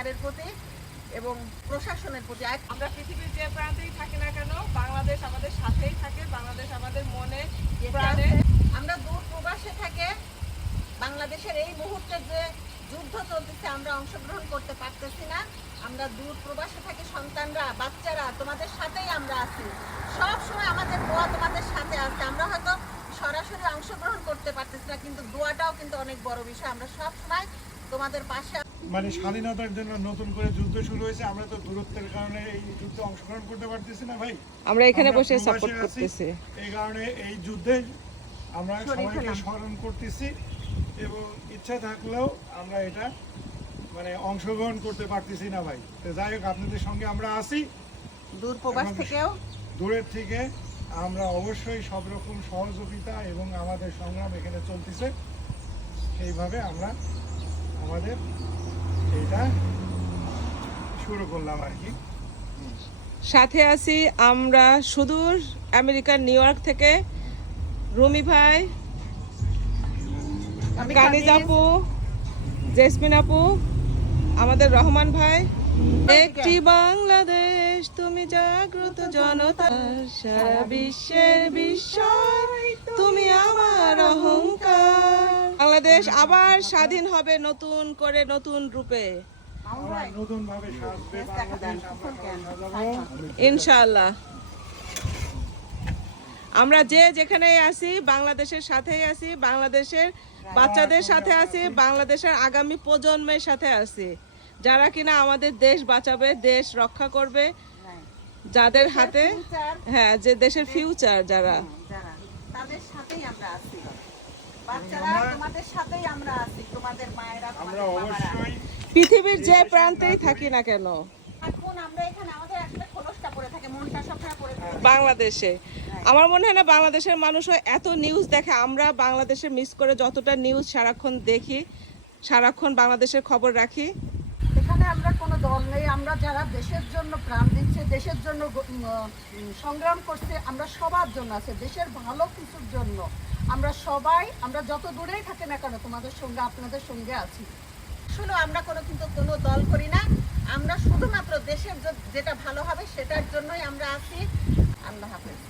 সরকারের প্রতি এবং প্রশাসনের প্রতি। আমরা পৃথিবীর যে প্রান্তেই থাকি না কেন, বাংলাদেশ আমাদের সাথেই থাকে, বাংলাদেশ আমাদের মনে প্রাণে। আমরা দূর প্রবাসে থেকে বাংলাদেশের এই মুহূর্তে যে যুদ্ধ চলতেছে আমরা অংশগ্রহণ করতে পারতেছি না। আমরা দূর প্রবাসে থেকে সন্তানরা, বাচ্চারা, তোমাদের সাথেই আমরা আছি। সব সময় আমাদের দোয়া তোমাদের সাথে আছে। আমরা হয়তো সরাসরি অংশগ্রহণ করতে পারতেছি না, কিন্তু দোয়াটাও কিন্তু অনেক বড় বিষয়। আমরা সব সময় তোমাদের পাশে। মানে স্বাধীনতার জন্য নতুন করে যুদ্ধ শুরু হয়েছে, আমরা তো দূরত্বের কারণে এই যুদ্ধে অংশগ্রহণ করতে পারতেছি না ভাই। আমরা এখানে বসে সাপোর্ট করতেছি, এই কারণে এই যুদ্ধে আমরা সবাইকে স্মরণ করতেছি এবং ইচ্ছা থাকলেও আমরা এটা মানে অংশগ্রহণ করতে পারতেছি না ভাই। তো যাই হোক, আপনাদের সঙ্গে আমরা আছি দূর প্রবাস থেকেও, দূরের থেকে আমরা অবশ্যই সব রকম সহযোগিতা এবং আমাদের সংগ্রাম এখানে চলতেছে। সেইভাবে আমরা আমাদের এটা শুরু করলাম আর কি। সাথে আছি আমরা সুদূর আমেরিকার নিউ ইয়র্ক থেকে রুমি ভাই, কানিজ আপু, জেসমিন আপু, আমাদের রহমান ভাই। একটি বাংলাদেশ, তুমি জাগ্রত জনতা, সারা বিশ্বের বিস্ময়, তুমি আমার অহংকার। বাংলাদেশ আবার স্বাধীন হবে নতুন করে, নতুন রূপে, নতুন ভাবে সাজবে বাংলাদেশ, আমরা সাজাবো ইনশাআল্লাহ। আমরা যে যেখানেই আছি বাংলাদেশের সাথেই আছি, বাংলাদেশের বাচ্চাদের সাথে আছি, বাংলাদেশের আগামী প্রজন্মের সাথে আছি, যারা কিনা আমাদের দেশ বাঁচাবে, দেশ রক্ষা করবে, যাদের হাতে, হ্যাঁ, যে দেশের ফিউচার যারা, তাদের সাথেই আমরা আছি। বাচ্চারা, তোমাদের সাথেই আমরা আছি, তোমাদের মায়েরা, আমরা অবশ্যই পৃথিবীর যে প্রান্তেই থাকি না কেন, এখন আমরা এখানে আমাদের আসলে খোলসটা পড়ে থাকে, মনটা সবসময় পড়ে থাকে বাংলাদেশে। আমার মনে হয় না বাংলাদেশের মানুষও এত নিউজ দেখে। আমরা বাংলাদেশে মিস করে যতটা নিউজ সারাক্ষণ দেখি, সারাক্ষণ বাংলাদেশের খবর রাখি। এখানে আমরা কোনো দল নেই, আমরা যারা দেশের জন্য প্রাণ দিচ্ছে, দেশের জন্য সংগ্রাম করছে, আমরা সবার জন্য আছে, দেশের ভালো কিছুর জন্য আমরা সবাই, আমরা যত দূরেই থাকি না কেন তোমাদের সঙ্গে, আপনাদের সঙ্গে আছি। শুনো, আমরা কিন্তু কোনো দল করি না, আমরা শুধুমাত্র দেশের যেটা ভালো হবে সেটার জন্যই আমরা আছি। আল্লাহ হাফেজ।